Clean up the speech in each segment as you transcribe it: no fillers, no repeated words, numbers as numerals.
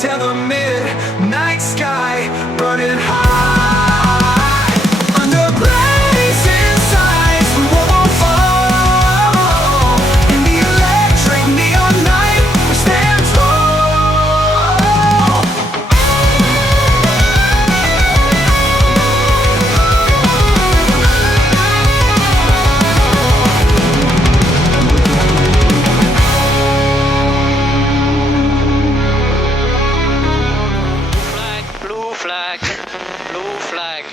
till the midnight sky, burning high. Under blazing skies, we won't fall. In the electric neon night, we stand tall. Blue flag, blue flag.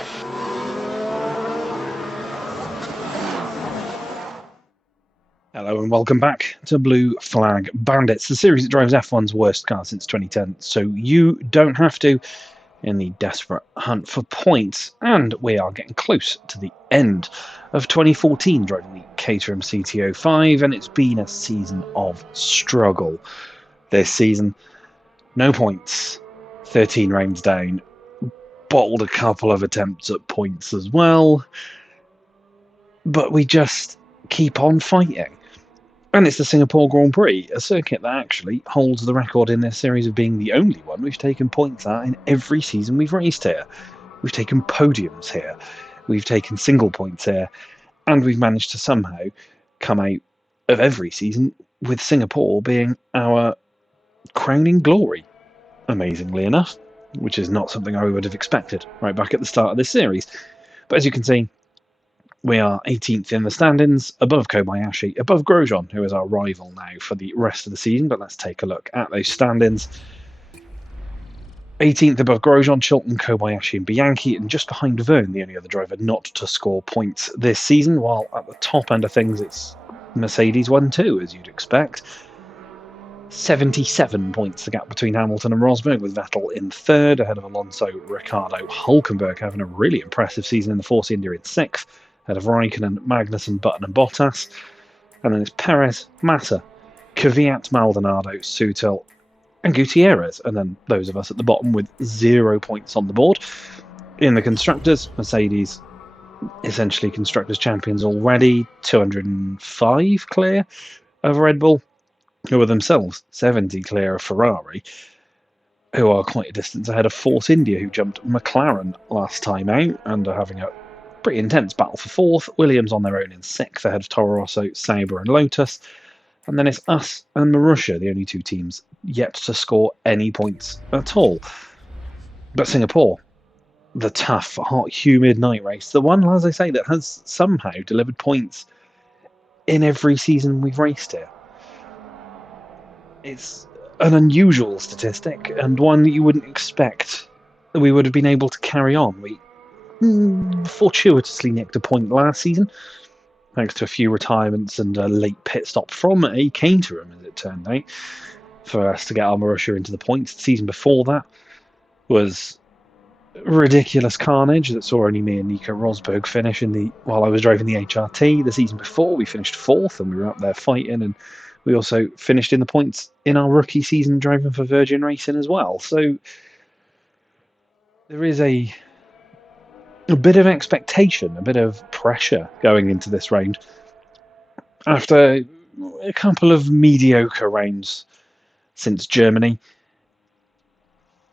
Hello and welcome back to Blue Flag Bandits, the series that drives F1's worst car since 2010, so you don't have to in the desperate hunt for points. And we are getting close to the end of 2014 driving the Caterham CT05, and it's been a season of struggle this season. No points, 13 rounds down, bottled a couple of attempts at points as well, but we just keep on fighting. And it's the Singapore Grand Prix, a circuit that actually holds the record in this series of being the only one we've taken points at in every season we've raced here. We've taken podiums here, we've taken single points here, and we've managed to somehow come out of every season with Singapore being our crowning glory, amazingly enough, which is not something I would have expected right back at the start of this series. But as you can see, we are 18th in the standings, above Kobayashi, above Grosjean, who is our rival now for the rest of the season. But let's take a look at those standings. 18th above Grosjean, Chilton, Kobayashi and Bianchi, and just behind Verne, the only other driver not to score points this season, while at the top end of things it's Mercedes 1-2, as you'd expect. 77 points the gap between Hamilton and Rosberg, with Vettel in third, ahead of Alonso, Ricciardo, Hulkenberg having a really impressive season in the Force India in sixth, ahead of Raikkonen, Magnussen, Button and Bottas. And then it's Perez, Massa, Kvyat, Maldonado, Sutil and Gutierrez. And then those of us at the bottom with 0 points on the board. In the Constructors, Mercedes, essentially Constructors champions already, 205 clear of Red Bull, who are themselves 70 clear of Ferrari, who are quite a distance ahead of Force India, who jumped McLaren last time out and are having a pretty intense battle for fourth. Williams on their own in sixth, ahead of Toro Rosso, Sauber and Lotus. And then it's us and Marussia, the only two teams yet to score any points at all. But Singapore, the tough, hot, humid night race, the one, as I say, that has somehow delivered points in every season we've raced here. It's an unusual statistic, and one that you wouldn't expect that we would have been able to carry on. We fortuitously nicked a point last season, thanks to a few retirements and a late pit stop from a Caterham, as it turned out, for us to get our Marussia into the points. The season before that was ridiculous carnage that saw only me and Nico Rosberg finish while I was driving the HRT. The season before, we finished fourth and we were up there fighting, and we also finished in the points in our rookie season driving for Virgin Racing as well. So there is a bit of expectation, a bit of pressure going into this round. After a couple of mediocre rounds since Germany,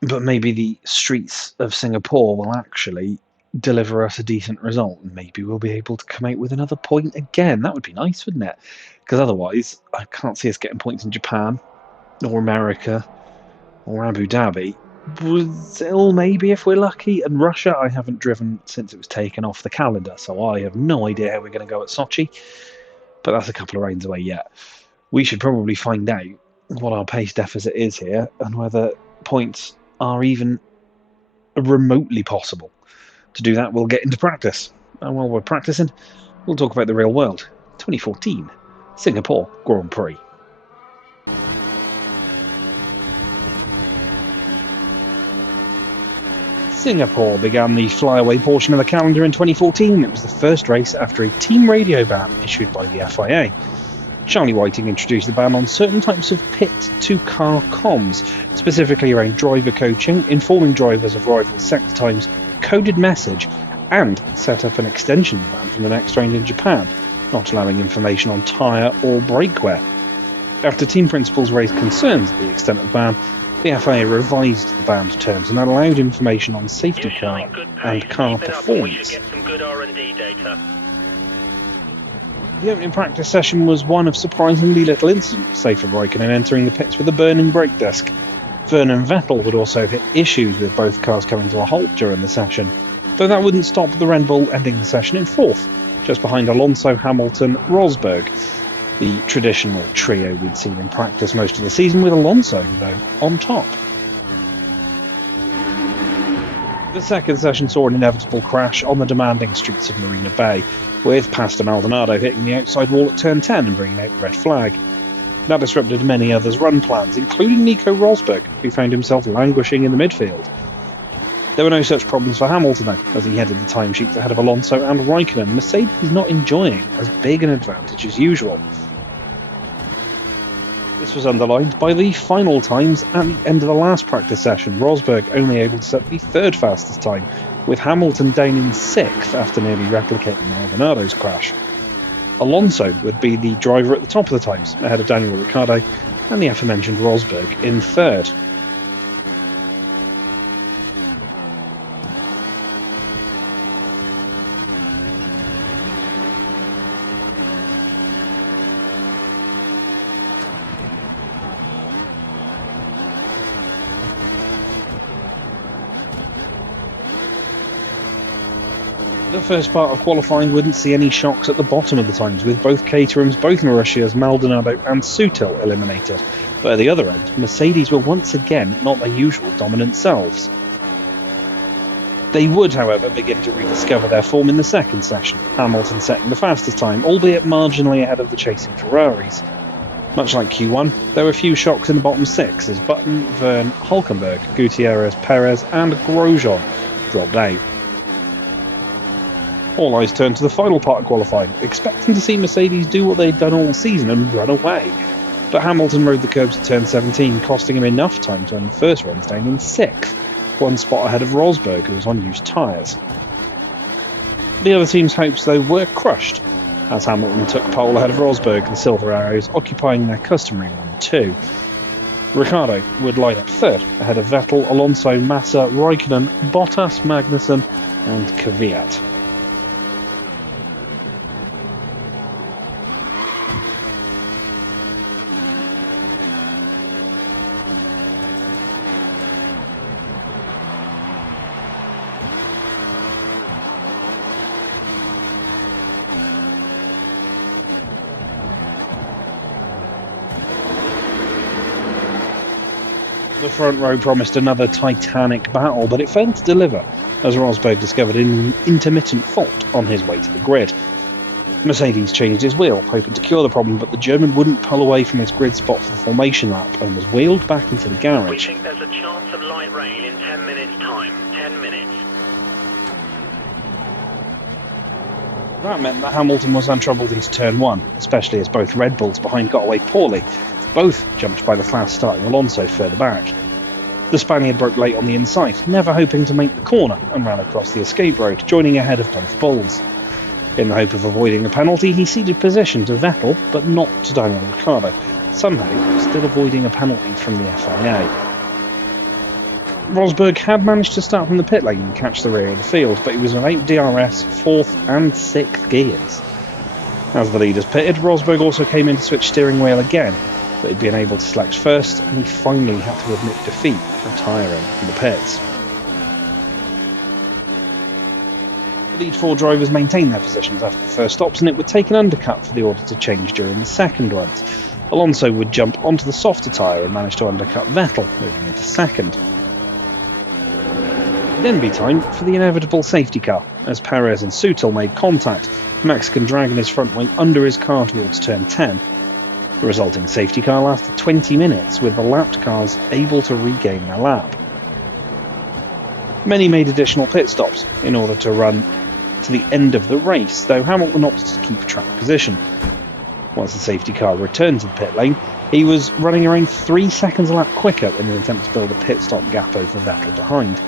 but maybe the streets of Singapore will actually deliver us a decent result, and maybe we'll be able to come out with another point again. That would be nice, wouldn't it? Because otherwise, I can't see us getting points in Japan, or America, or Abu Dhabi. Brazil, maybe, if we're lucky. And Russia, I haven't driven since it was taken off the calendar, so I have no idea how we're going to go at Sochi. But that's a couple of rounds away yet. We should probably find out what our pace deficit is here, and whether points are even remotely possible. To do that, we'll get into practice. And while we're practicing, we'll talk about the real world. 2014 Singapore Grand Prix. Singapore began the flyaway portion of the calendar in 2014. It was the first race after a team radio ban issued by the FIA. Charlie Whiting introduced the ban on certain types of pit-to-car comms, specifically around driver coaching, informing drivers of rival sector times, coded message, and set up an extension ban from the next round in Japan, not allowing information on tyre or brake wear. After team principals raised concerns at the extent of the ban, The FIA revised the banned terms and allowed information on safety car and car performance. The opening practice session was one of surprisingly little incident, save for Raikkonen entering the pits with a burning brake disc. Vernon and Vettel would also hit issues with both cars coming to a halt during the session, though that wouldn't stop the Red Bull ending the session in fourth, just behind Alonso, Hamilton, Rosberg, the traditional trio we'd seen in practice most of the season, with Alonso, though, on top. The second session saw an inevitable crash on the demanding streets of Marina Bay, with Pastor Maldonado hitting the outside wall at turn 10 and bringing out the red flag. That disrupted many others' run plans, including Nico Rosberg, who found himself languishing in the midfield. There were no such problems for Hamilton, though, as he headed the timesheets ahead of Alonso and Raikkonen. Mercedes not enjoying as big an advantage as usual. This was underlined by the final times at the end of the last practice session, Rosberg only able to set the third fastest time, with Hamilton down in sixth after nearly replicating Maldonado's crash. Alonso would be the driver at the top of the times, ahead of Daniel Ricciardo and the aforementioned Rosberg in third. The first part of qualifying wouldn't see any shocks at the bottom of the times, with both Caterhams, both Mauritius, Maldonado and Sutil eliminated. But at the other end, Mercedes were once again not their usual dominant selves. They would, however, begin to rediscover their form in the second session, Hamilton setting the fastest time, albeit marginally ahead of the chasing Ferraris. Much like Q1, there were a few shocks in the bottom six as Button, Verne, Hulkenberg, Gutierrez, Perez and Grosjean dropped out. All eyes turned to the final part of qualifying, expecting to see Mercedes do what they'd done all season and run away. But Hamilton rode the curbs at turn 17, costing him enough time to end the first runs down in sixth, one spot ahead of Rosberg, who was on used tyres. The other team's hopes, though, were crushed, as Hamilton took pole ahead of Rosberg, the Silver Arrows occupying their customary 1-2. Ricciardo would line up third, ahead of Vettel, Alonso, Massa, Raikkonen, Bottas, Magnussen and Kvyat. The front row promised another titanic battle, but it failed to deliver, as Rosberg discovered an intermittent fault on his way to the grid. Mercedes changed his wheel, hoping to cure the problem, but the German wouldn't pull away from his grid spot for the formation lap and was wheeled back into the garage. We think there's a chance of light rain in 10 minutes' time. 10 minutes. That meant that Hamilton was untroubled into turn 1, especially as both Red Bulls behind got away poorly. Both jumped by the fast starting Alonso further back. The Spaniard broke late on the inside, never hoping to make the corner, and ran across the escape road, joining ahead of both Bulls. In the hope of avoiding a penalty, he ceded position to Vettel, but not to Daniel Ricciardo, somehow still avoiding a penalty from the FIA. Rosberg had managed to start from the pit lane and catch the rear of the field, but he was without DRS, 4th and 6th gears. As the leaders pitted, Rosberg also came in to switch steering wheel again, but he'd been able to select first, and he finally had to admit defeat, retiring from the pits. The lead four drivers maintained their positions after the first stops, and it would take an undercut for the order to change during the second ones. Alonso would jump onto the softer tyre and manage to undercut Vettel, moving into second. It'd then be time for the inevitable safety car, as Perez and Sutil made contact, Mexican dragging his front wing under his car towards turn 10. The resulting safety car lasted 20 minutes, with the lapped cars able to regain their lap. Many made additional pit stops in order to run to the end of the race, though Hamilton opted to keep track position. Once the safety car returned to the pit lane, he was running around 3 seconds a lap quicker in an attempt to build a pit stop gap over Vettel behind.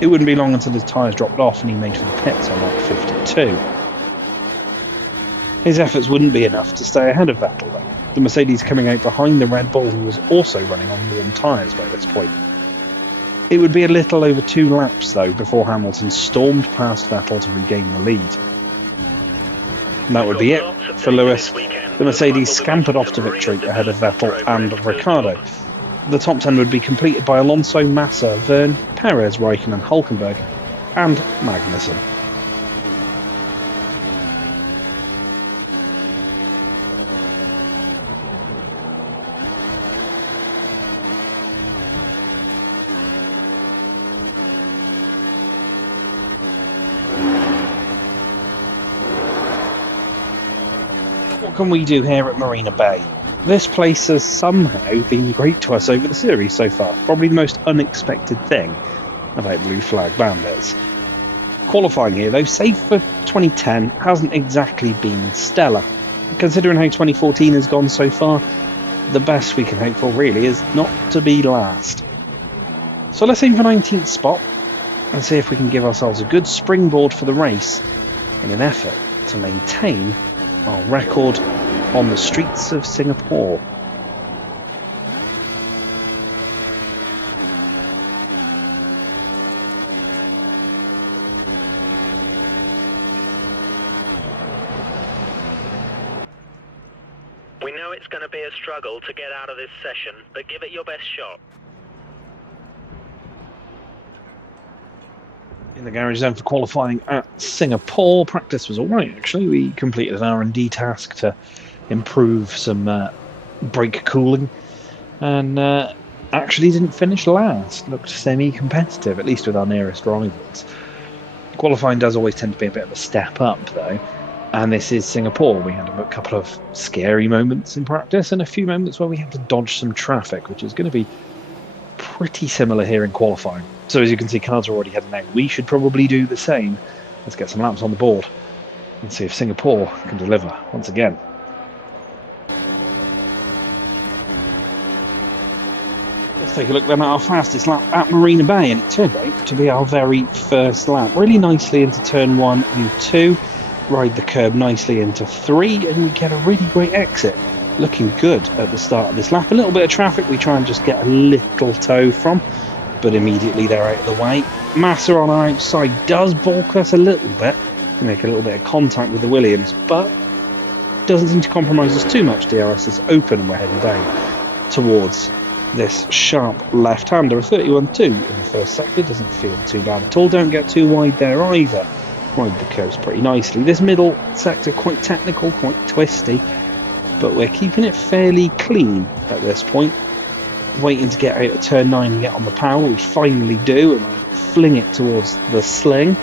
It wouldn't be long until his tyres dropped off and he made for the pits on lap 52. His efforts wouldn't be enough to stay ahead of Vettel, though. the Mercedes coming out behind the Red Bull, who was also running on warm tyres by this point. It would be a little over 2 laps, though, before Hamilton stormed past Vettel to regain the lead. And that would be it for Lewis. The Mercedes scampered off to victory ahead of Vettel and Ricciardo. The top 10 would be completed by Alonso, Massa, Verne, Perez, Raikkonen, Hülkenberg and Magnussen. What can we do here at Marina Bay? This place has somehow been great to us over the series so far. Probably the most unexpected thing about Blue Flag Bandits. Qualifying here, though, save for 2010, hasn't exactly been stellar. Considering how 2014 has gone so far, the best we can hope for really is not to be last. So let's aim for 19th spot and see if we can give ourselves a good springboard for the race in an effort to maintain our record on the streets of Singapore. We know it's going to be a struggle to get out of this session, but give it your best shot. In the garage zone for qualifying at Singapore, practice was alright actually. We completed an R&D task to improve some brake cooling and actually didn't finish last. Looked semi-competitive, at least with our nearest rivals. Qualifying does always tend to be a bit of a step up though, and this is Singapore. We had a couple of scary moments in practice and a few moments where we had to dodge some traffic, which is going to be pretty similar here in qualifying. So as you can see, cars are already heading out. We should probably do the same. Let's get some laps on the board and see if Singapore can deliver once again. Let's take a look then at our fastest lap at Marina Bay, and it turned out to be our very first lap. Really nicely into turn 1 and 2, ride the curb nicely into 3, and we get a really great exit. Looking good at the start of this lap. A little bit of traffic we try and just get a little toe from, but immediately they're out of the way. Massa on our outside does balk us a little bit, make a little bit of contact with the Williams, but doesn't seem to compromise us too much. DRS is open and we're heading down towards this sharp left-hander. A 31.2 in the first sector doesn't feel too bad at all. Don't get too wide there either. Ride the curves pretty nicely. This middle sector quite technical, quite twisty, but we're keeping it fairly clean at this point. Waiting to get out of turn 9 and get on the power. We finally do, and we fling it towards the sling.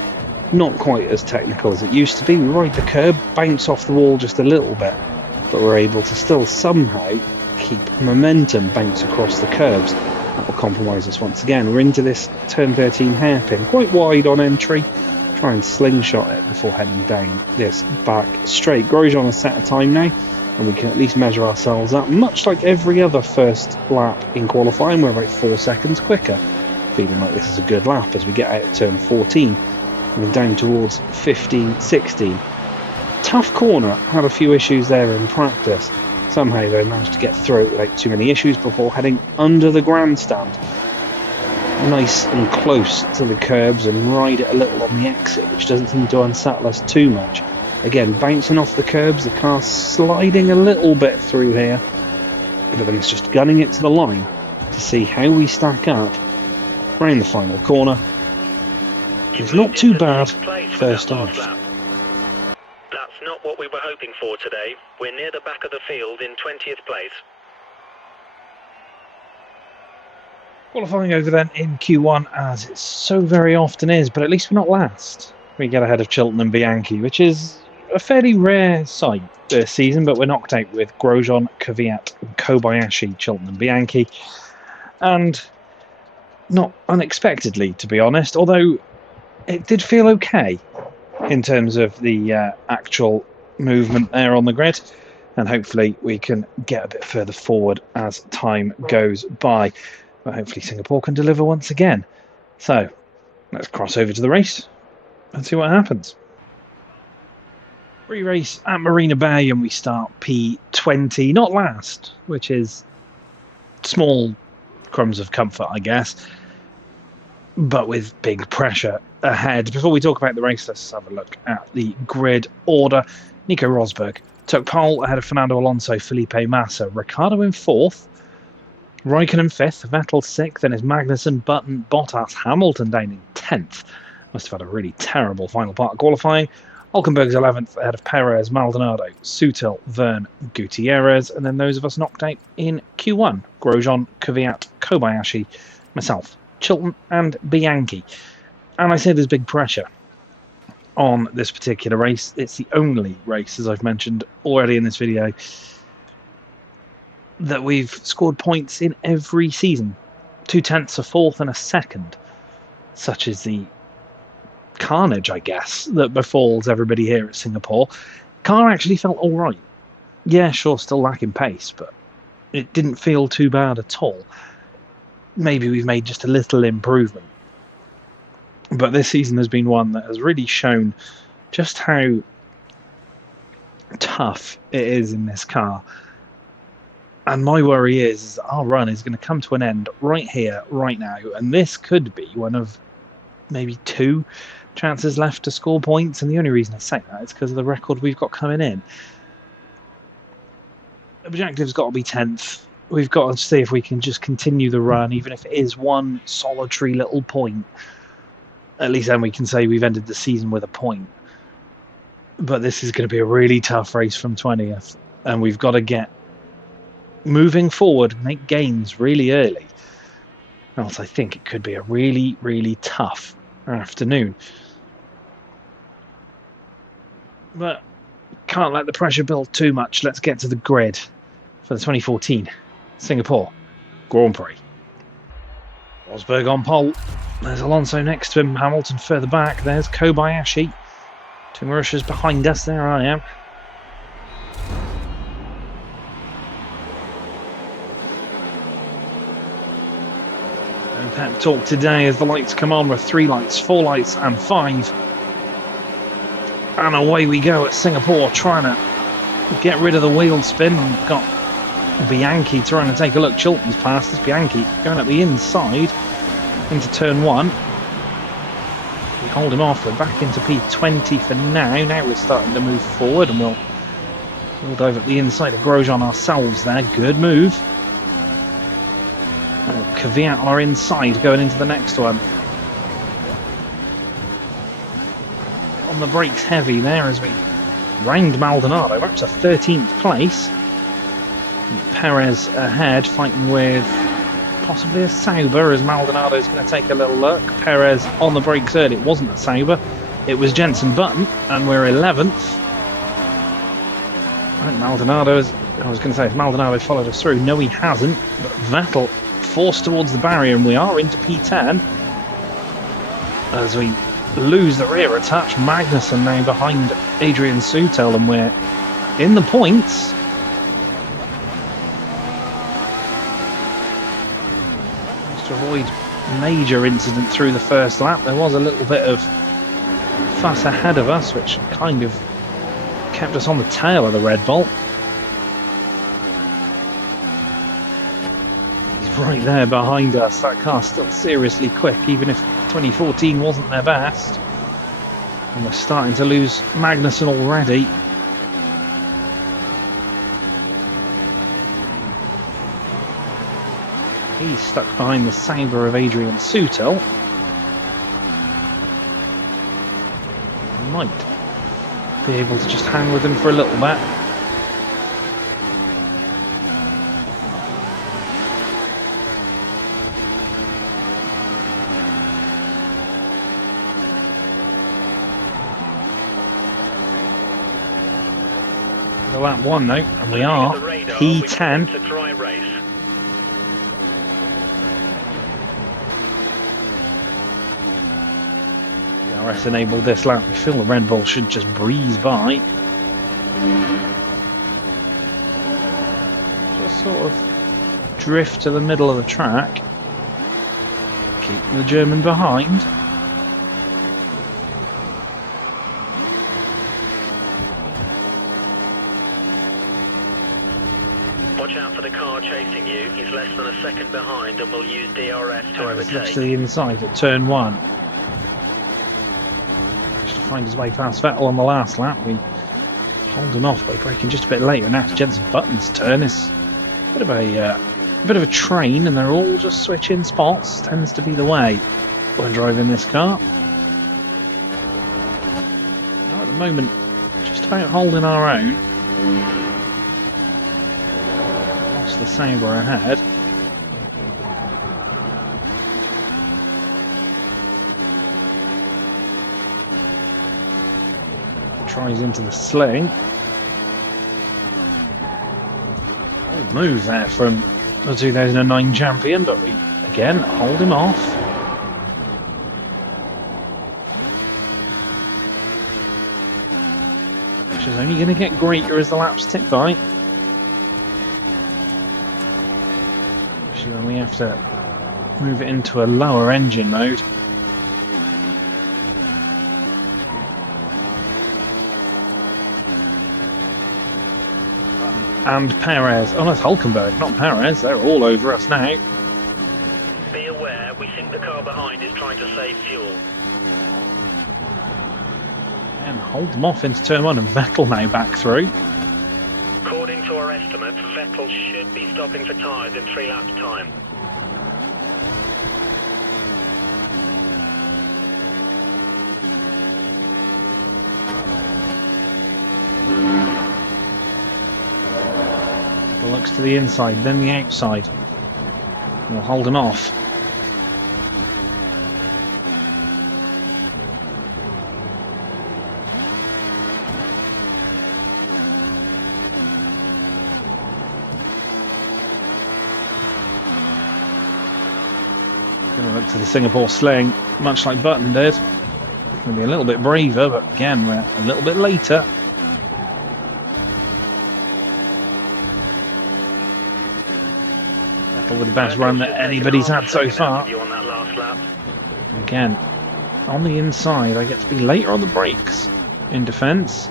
Not quite as technical as it used to be. We ride the curb, bounce off the wall just a little bit, but we're able to still somehow keep momentum, bounce across the curbs. That will compromise us once again. We're into this turn 13 hairpin, quite wide on entry. Try and slingshot it before heading down this back straight. Grosjean has set a time now, and we can at least measure ourselves up. Much like every other first lap in qualifying, we're about 4 seconds quicker. Feeling like this is a good lap as we get out of turn 14 and down towards 15, 16. Tough corner, had a few issues there in practice. Somehow they managed to get through it without too many issues before heading under the grandstand. Nice and close to the curbs and ride it a little on the exit, which doesn't seem to unsettle us too much. Again, bouncing off the curbs, the car's sliding a little bit through here, but then it's just gunning it to the line to see how we stack up around the final corner. It's not too bad first off. That's not what we were hoping for today. We're near the back of the field in 20th place. Qualifying over then in Q1, as it so very often is, but at least we're not last. We get ahead of Chilton and Bianchi, which is a fairly rare sight this season, but we're knocked out with Grosjean, Kvyat, and Kobayashi, Chilton and Bianchi. And not unexpectedly, to be honest, although it did feel okay in terms of the actual movement there on the grid, and hopefully we can get a bit further forward as time goes by. But hopefully Singapore can deliver once again. So let's cross over to the race and see what happens. Re-race at Marina Bay and we start P20, not last, which is small crumbs of comfort, I guess, but with big pressure ahead. Before we talk about the race, let's have a look at the grid order. Nico Rosberg took pole ahead of Fernando Alonso, Felipe Massa, Ricciardo in 4th, Raikkonen 5th, Vettel 6th, then is Magnussen, Button, Bottas, Hamilton down in 10th. Must have had a really terrible final part of qualifying. Hulkenberg's 11th ahead of Perez, Maldonado, Sutil, Verne, Gutierrez, and then those of us knocked out in Q1. Grosjean, Kvyat, Kobayashi, myself, Chilton and Bianchi. And I say there's big pressure on this particular race. It's the only race, as I've mentioned already in this video, that we've scored points in every season. 2/10, a 4th and a 2nd. Such is the carnage, I guess, that befalls everybody here at Singapore. Car actually felt alright. Yeah, sure, still lacking pace, but it didn't feel too bad at all. Maybe we've made just a little improvement. But this season has been one that has really shown just how tough it is in this car. And my worry is that our run is going to come to an end right here, right now. And this could be one of maybe 2 chances left to score points. And the only reason I say that is because of the record we've got coming in. The objective's got to be 10th. We've got to see if we can just continue the run, even if it is one solitary little point. At least then we can say we've ended the season with a point. But this is going to be a really tough race from 20th. And we've got to get moving forward, make gains really early. Else I think it could be a really, really tough afternoon. But can't let the pressure build too much. Let's get to the grid for the 2014 Singapore Grand Prix. Rosberg on pole. There's Alonso next to him. Hamilton further back. There's Kobayashi. 2 Mauritius behind us. There I am. And pep talk today as the lights come on with 3 lights, 4 lights and 5. And away we go at Singapore, trying to get rid of the wheel spin. We've got Bianchi trying to take a look. Chilton's past us. Bianchi going up the inside into turn 1. We hold him off. We're back into P20 for now. Now we're starting to move forward, and we'll dive up the inside of Grosjean ourselves there. Good move. Kvyat on our inside going into the next one. On the brakes heavy there as we round Maldonado. Back to 13th place. Perez ahead, fighting with possibly a Sauber as Maldonado's going to take a little look. Perez on the brakes early. It wasn't a Sauber, it was Jenson Button, and we're 11th. Right, Maldonado, I was going to say, if Maldonado followed us through, no he hasn't, but Vettel forced towards the barrier and we are into P10 as we lose the rear a touch. Magnussen now behind Adrian Sutil and we're in the points. Just to avoid major incident through the first lap, there was a little bit of fuss ahead of us which kind of kept us on the tail of the Red Bull. He's right there behind us. That car's still seriously quick, even if 2014 wasn't their best. And we're starting to lose Magnussen already. He's stuck behind the Sauber of Adrian Sutil. Might be able to just hang with him for a little bit. The lap 1 now, and we are P10. DRS enabled this lap. We feel the Red Bull should just breeze by. Just sort of drift to the middle of the track. Keep the German behind. Watch out for the car chasing you. He's less than a second behind and will use DRS to Slips overtake. to the inside at turn 1. Managed to find his way past Vettel on the last lap. We hold him off by braking just a bit later. Now it's Jenson Button's turn. It's a bit of a train, and they're all just switching spots. Tends to be the way when driving this car. Now at the moment, just about holding our own. Lost the Sabre ahead. Tries into the sling. Old move there from the 2009 champion, but we again hold him off. Which is only going to get greater as the laps tick by. Actually, then we have to move it into a lower engine mode. And Perez. Oh, that's Hulkenberg, not Perez. They're all over us now. Be aware, we think the car behind is trying to save fuel. And hold them off into turn 1, and Vettel now back through. According to our estimates, Vettel should be stopping for tyres in 3 laps' time. Looks to the inside, then the outside. We'll hold him off. Gonna look to the Singapore sling, much like Button did. Gonna be a little bit braver, but again, we're a little bit later. With the best run that anybody's had so far. Again, on the inside, I get to be later on the brakes in defence.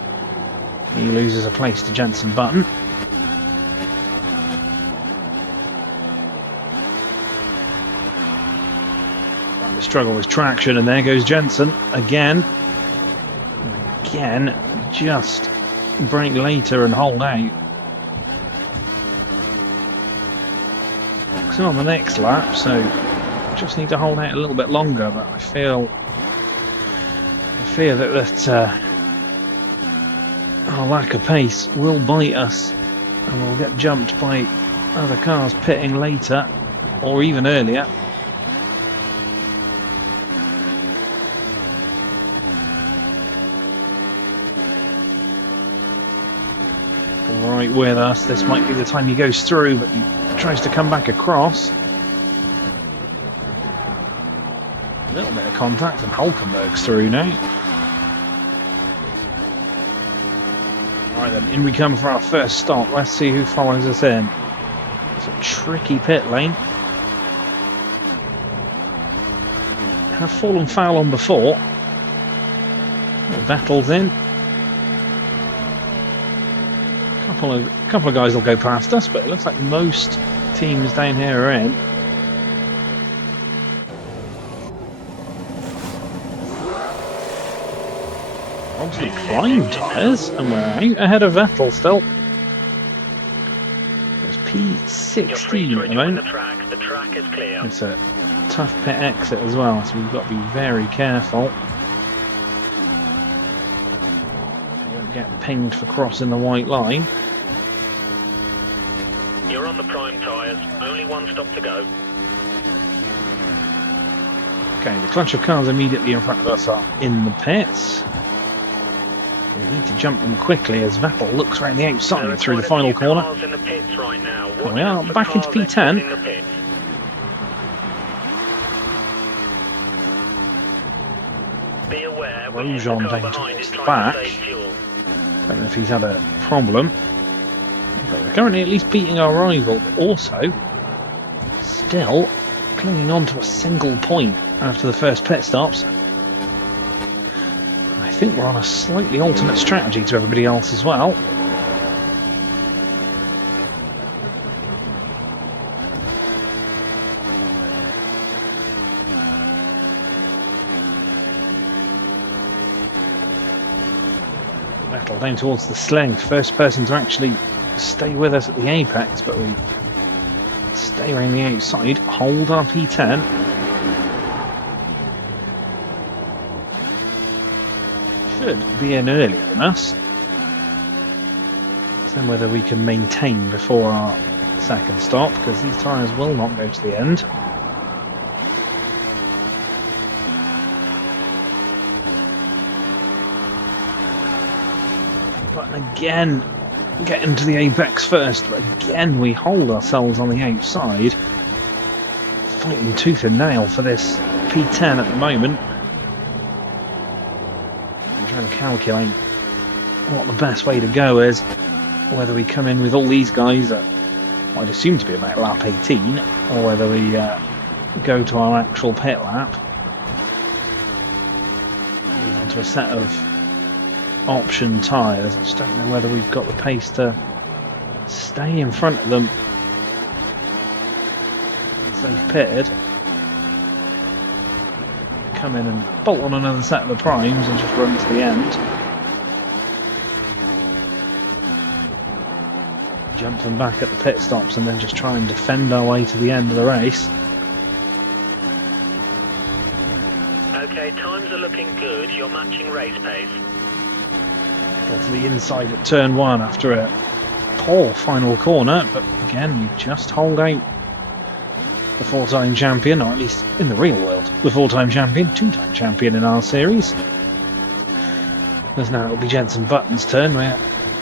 He loses a place to Jenson Button. The struggle with traction, and there goes Jenson again. Again, just brake later and hold out. On the next lap, so just need to hold out a little bit longer, but I fear that our lack of pace will bite us, and we'll get jumped by other cars pitting later or even earlier. Right with us, this might be the time he goes through, but he tries to come back across. A little bit of contact, and Hulkenberg's through now. Alright then, in we come for our first stop. Let's see who follows us in. It's a tricky pit lane. Have fallen foul on before. Vettel's in. A couple of guys will go past us, but it looks like most teams down here are in. Obviously prime tyres, and we're out ahead of Vettel still. It's P16 at the moment. The track is clear. It's a tough pit exit as well, so we've got to be very careful. We won't get pinged for crossing the white line. You're on the prime tyres, only one stop to go. Okay, the clutch of cars immediately in front of us are in the pits. We need to jump them quickly as Vettel looks around the outside through the final corner. In the pits right now. We are back into P10. Be aware, Grosjean down towards the back. Don't know if he's had a problem. But we're currently at least beating our rival, but also still clinging on to a single point after the first pit stops. I think we're on a slightly alternate strategy to everybody else as well. Vettel down towards the slug. First person to actually stay with us at the apex, but we stay around the outside, hold our P10. Should be in earlier than us. So whether we can maintain before our second stop, because these tyres will not go to the end. But again, getting to the apex first, but again we hold ourselves on the outside, fighting tooth and nail for this P10 at the moment. I'm trying to calculate what the best way to go is, whether we come in with all these guys at I'd assume to be about lap 18, or whether we go to our actual pit lap, move on to a set of option tyres. I just don't know whether we've got the pace to stay in front of them as they've pitted, come in and bolt on another set of the primes and just run to the end, jump them back at the pit stops, and then just try and defend our way to the end of the race. Okay, times are looking good. You're matching race pace. Got to the inside at turn 1 after a poor final corner, but again we just hold out the 4-time champion, or at least in the real world the 4-time champion, 2-time champion in our series. As now it'll be Jensen Button's turn. We're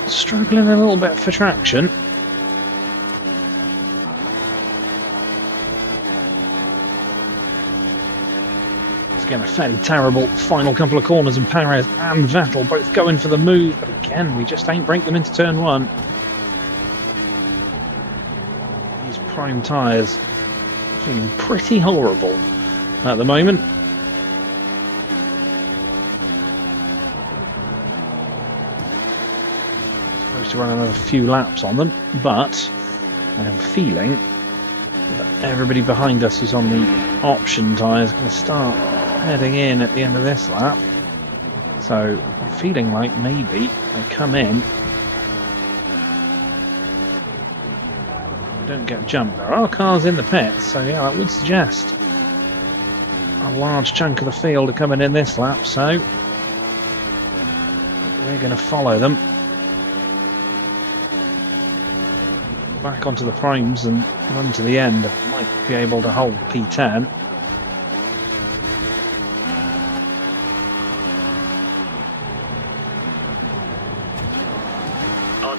struggling a little bit for traction. Again, a fairly terrible final couple of corners, and Perez and Vettel both going for the move, but again we just ain't break them into turn 1. These prime tyres feeling pretty horrible at the moment. Supposed to run another few laps on them, but I have a feeling that everybody behind us who's on the option tyres is going to start heading in at the end of this lap, so I'm feeling like maybe they come in, we don't get jumped. There are cars in the pits, so yeah, that would suggest a large chunk of the field are coming in this lap, so we're going to follow them back onto the primes and run to the end. Might be able to hold P10.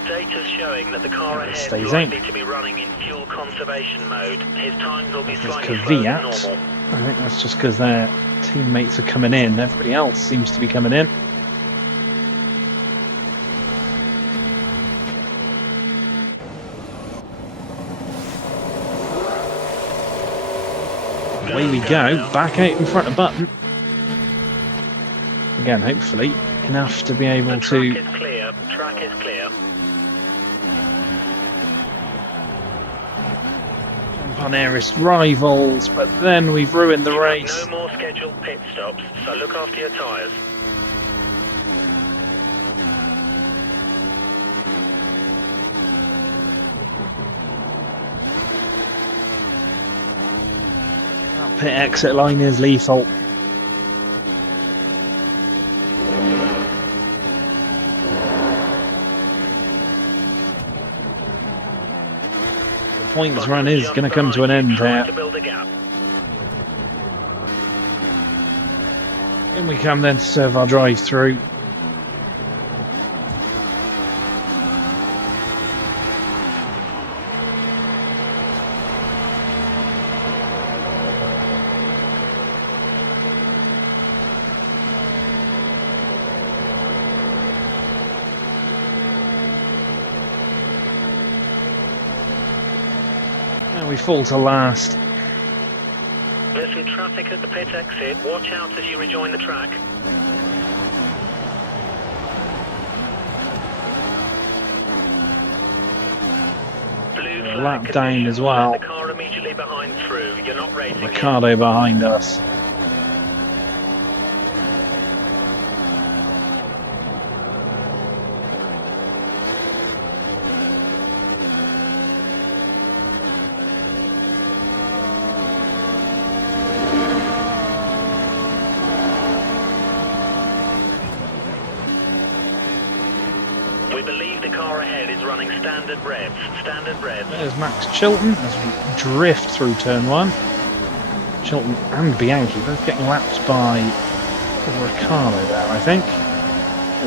Data's showing that the car ahead is likely to be running in fuel conservation mode. His times will be slightly slower than normal. I think that's just because their teammates are coming in. Everybody else seems to be coming in. Away we go, back out in front of Button. Again, hopefully enough to be able to... Track is clear. On nearest rivals, but then we've ruined the race. No more scheduled pit stops, so look after your tyres. That pit exit line is lethal. Points run is going to come to an end here. In we come then to serve our drive through. We fall to last. There's some traffic at the pit exit. Watch out as you rejoin the track. Blue flag lap down as well. The car immediately behind through. You're not racing. Ricardo behind us. believe the car ahead is running standard revs. Standard revs. There's Max Chilton as we drift through turn 1. Chilton and Bianchi both getting lapped by Ricciardo there, I think.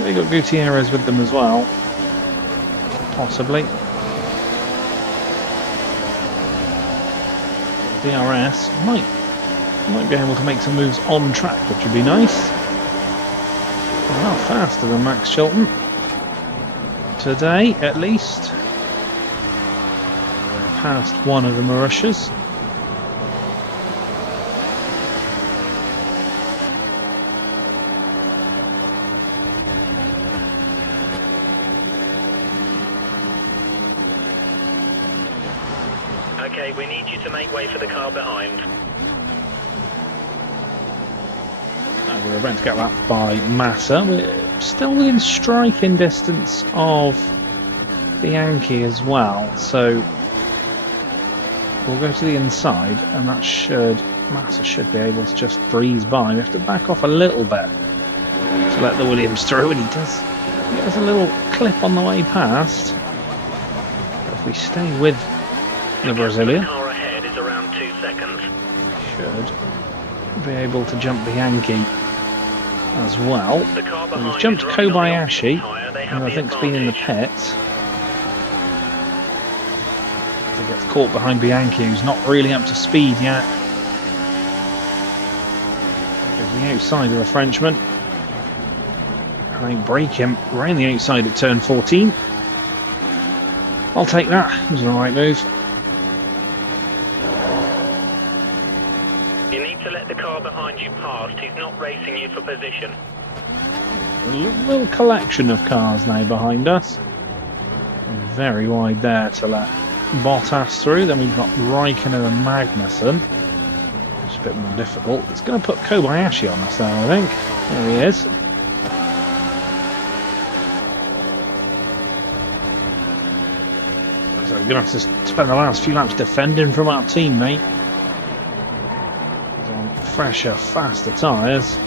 They got Gutierrez with them as well, possibly. DRS might be able to make some moves on track, which would be nice. Well, faster than Max Chilton today, at least. We're past one of the Mauritius. Okay, we need you to make way for the car behind. We're about to get lapped by Massa. We're still within striking distance of Bianchi as well, so we'll go to the inside, and Massa should be able to just breeze by. We have to back off a little bit to let the Williams through, and he does get us a little clip on the way past. But if we stay with the Brazilian, The car ahead is around 2 seconds. should be able to jump Bianchi as well. The car We've behind jumped is running on the Kobayashi, opposite tyre. They have who I the think's been in the advantage. pits. He gets caught behind Bianchi, who's not really up to speed yet. Goes the outside of the Frenchman. And they break him round the outside at turn 14. I'll take that. It was the right move. You need to let the car behind you past. He's not racing you for position. A little collection of cars now behind us. And very wide there to let Bottas through. Then we've got Raikkonen and Magnussen. It's a bit more difficult. It's going to put Kobayashi on us there, I think. There he is. So we're going to have to spend the last few laps defending from our teammate. He's on fresher, faster tyres.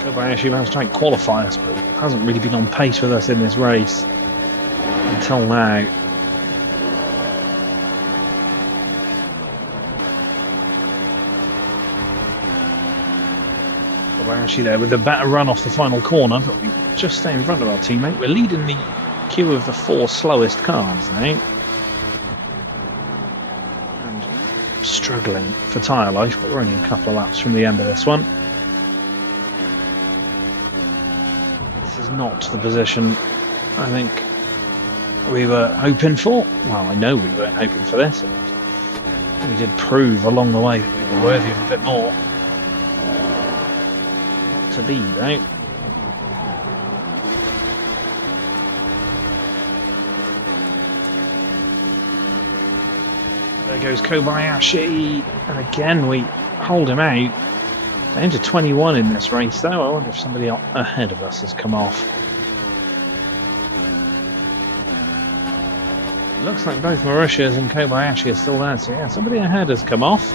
Kobayashi managed to qualify us, but hasn't really been on pace with us in this race until now. Kobayashi there with a better run off the final corner, but we just stay in front of our teammate. We're leading the queue of the 4 slowest cars now. And struggling for tyre life, but we're only a couple of laps from the end of this one. Not the position I think we were hoping for. Well, I know we weren't hoping for this. We did prove along the way that we were worthy of a bit more. Not to be, though. There goes Kobayashi, and again we hold him out. Down to 21 in this race, though. I wonder if somebody ahead of us has come off. Looks like both Mauritius and Kobayashi are still there, so yeah, somebody ahead has come off.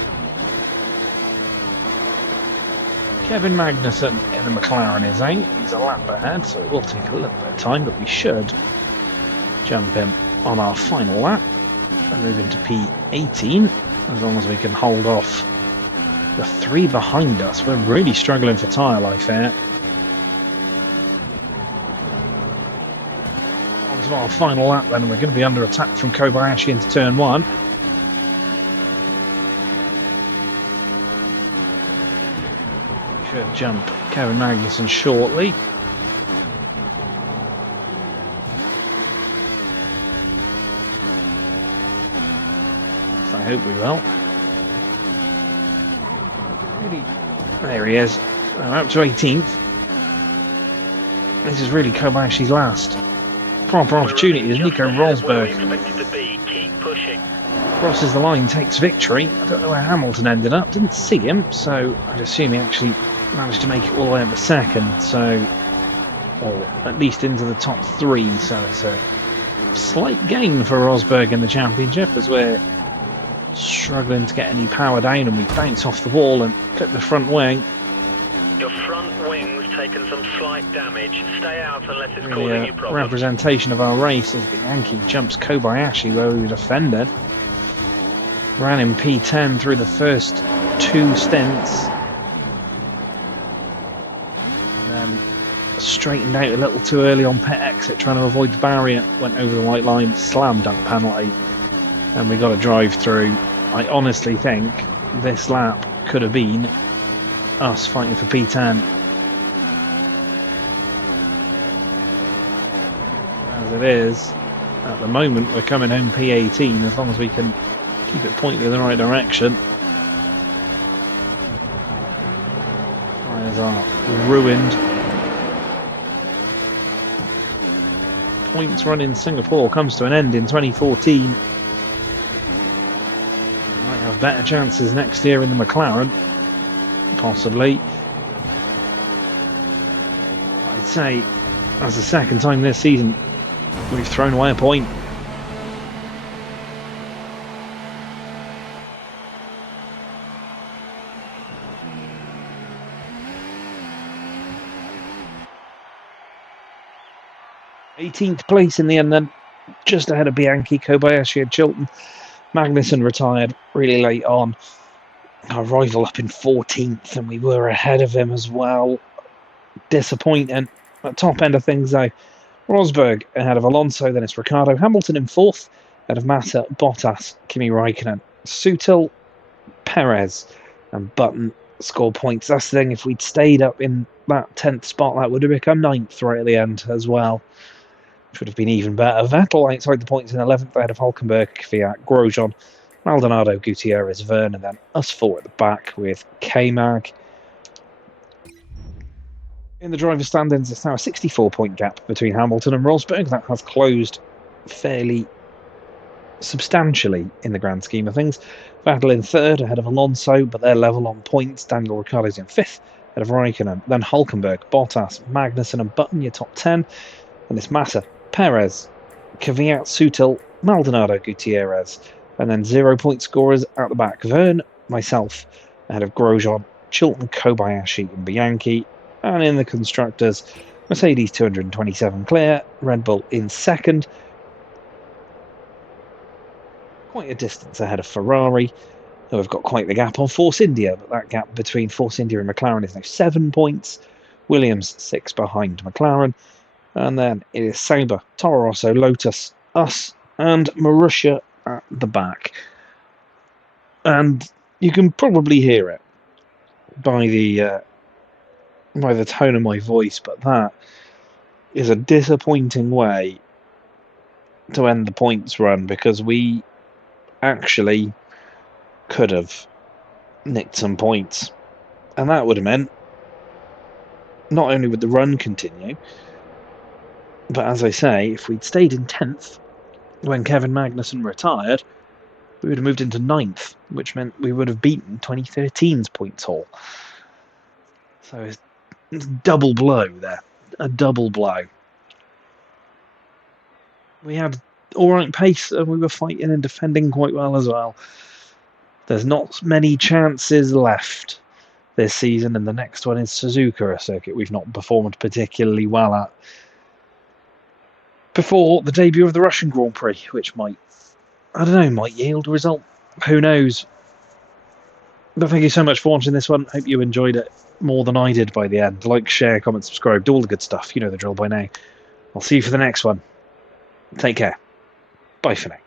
Kevin Magnussen in the McLaren is out. He's a lap ahead, so it will take a little bit of time, but we should jump him on our final lap and move into P18, as long as we can hold off the 3 behind us. We're really struggling for tyre life here. On to our final lap then, and we're going to be under attack from Kobayashi into turn 1. Should jump Kevin Magnussen shortly. I hope we will. There he is. We're up to 18th. This is really Kobayashi's last proper opportunity as Nico Rosberg crosses the line, takes victory. I don't know where Hamilton ended up, didn't see him, so I'd assume he actually managed to make it all the way up to second, so, or at least into the top 3, so it's a slight gain for Rosberg in the championship as we're struggling to get any power down, and we bounce off the wall and clip the front wing. Your front wing's taken some slight damage. Stay out unless it's causing you problems. Representation of our race as Bianchi jumps Kobayashi where we were defended. Ran in P10 through the first 2 stints. And then straightened out a little too early on pit exit, trying to avoid the barrier. Went over the white line, slam dunk penalty, and we got a drive through. I honestly think this lap could have been us fighting for P10. As it is, at the moment we're coming home P18 as long as we can keep it pointing in the right direction. Tyres are ruined. Points run in Singapore comes to an end in 2014. Might have better chances next year in the McLaren. Possibly. I'd say that's the second time this season we've thrown away a point. '18th place in the end then, just ahead of Bianchi, Kobayashi and Chilton. Magnussen retired really late on. Our rival up in 14th, and we were ahead of him as well. Disappointing. At top end of things though, Rosberg ahead of Alonso, then it's Ricciardo. Hamilton in 4th, ahead of Massa, Bottas, Kimi Raikkonen. Sutil, Perez and Button score points. That's the thing, if we'd stayed up in that 10th spot, that would have become 9th right at the end as well, which would have been even better. Vettel outside the points in 11th, ahead of Hülkenberg, Kvyat, Grosjean, Maldonado, Gutierrez, Verne, and then us 4 at the back with K-Mag. In the driver's standings, it's now a 64-point gap between Hamilton and Rosberg. That has closed fairly substantially in the grand scheme of things. Vettel in 3rd, ahead of Alonso, but they're level on points. Daniel Ricciardo's in 5th, ahead of Raikkonen. Then Hülkenberg, Bottas, Magnussen and Button, your top 10. And it's Massa, Perez, Kvyat, Sutil, Maldonado, Gutierrez. And then 0-point scorers out the back. Verne, myself, ahead of Grosjean, Chilton, Kobayashi and Bianchi. And in the constructors, Mercedes 227 clear, Red Bull in 2nd. Quite a distance ahead of Ferrari, who have got quite the gap on Force India, but that gap between Force India and McLaren is now 7 points. Williams 6 behind McLaren. And then it is Sauber, Toro Rosso, Lotus, us and Marussia at the back. And you can probably hear it by the tone of my voice, but that is a disappointing way to end the points run, because we actually could have nicked some points, and that would have meant not only would the run continue, but as I say, if we'd stayed in 10th when Kevin Magnussen retired, we would have moved into 9th, which meant we would have beaten 2013's points haul. So it's a double blow there. A double blow. We had alright pace and we were fighting and defending quite well as well. There's not many chances left this season, and the next one is Suzuka, a circuit we've not performed particularly well at, before the debut of the Russian Grand Prix, which might yield a result. Who knows? But thank you so much for watching this one. Hope you enjoyed it more than I did by the end. Like, share, comment, subscribe, do all the good stuff. You know the drill by now. I'll see you for the next one. Take care. Bye for now.